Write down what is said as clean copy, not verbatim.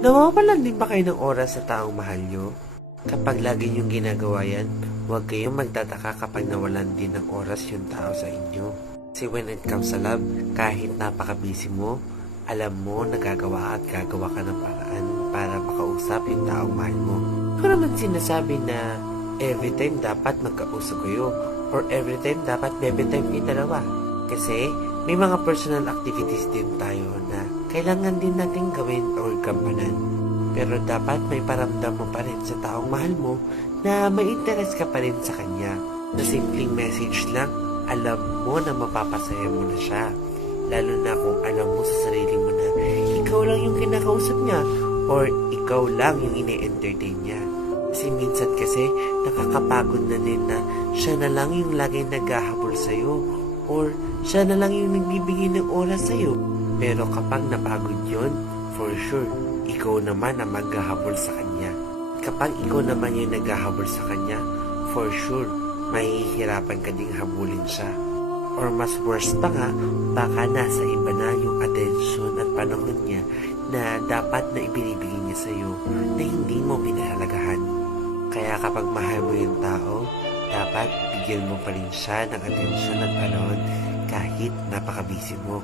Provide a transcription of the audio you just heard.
Nawawalan din ba kayo ng oras sa taong mahal nyo? Kapag lagi niyong ginagawa yan, huwag kayong magtataka kapag nawalan din ng oras yung tao sa inyo. Kasi when it comes sa love, kahit napaka-busy mo, alam mo nagagawa at gagawa ka ng paraan para makausap yung taong mahal mo. Ko naman sinasabi na every time dapat magkausap kayo or every time dapat bebe time yung dalawa. Kasi may mga personal activities din tayo na kailangan din natin gawin or gampanan. Pero dapat may paramdam mo pa rin sa taong mahal mo na may interest ka pa rin sa kanya. Na simpleng message lang, alam mo na mapapasaya mo na siya. Lalo na kung alam mo sa sarili mo na ikaw lang yung kinakausap niya or ikaw lang yung ine-entertain niya. Kasi minsan kasi nakakapagod na din na siya na lang yung laging naghahabol sa'yo or siya na lang yung nagbibigay ng oras sa'yo. Pero kapag napagod yon, for sure, ikaw naman ang maghahabol sa kanya. Kapag ikaw naman yung naghahabol sa kanya, for sure, mahihirapan ka ding habulin siya. Or mas worse pa nga, baka nasa iba na yung atensyon at panahon niya na dapat na ibinibigay niya sa'yo na hindi mo pinahalagahan. Kaya kapag mahal mo yung tao, dapat bigyan mo pa rin siya ng atensyon at panahon kahit napaka-busy mo.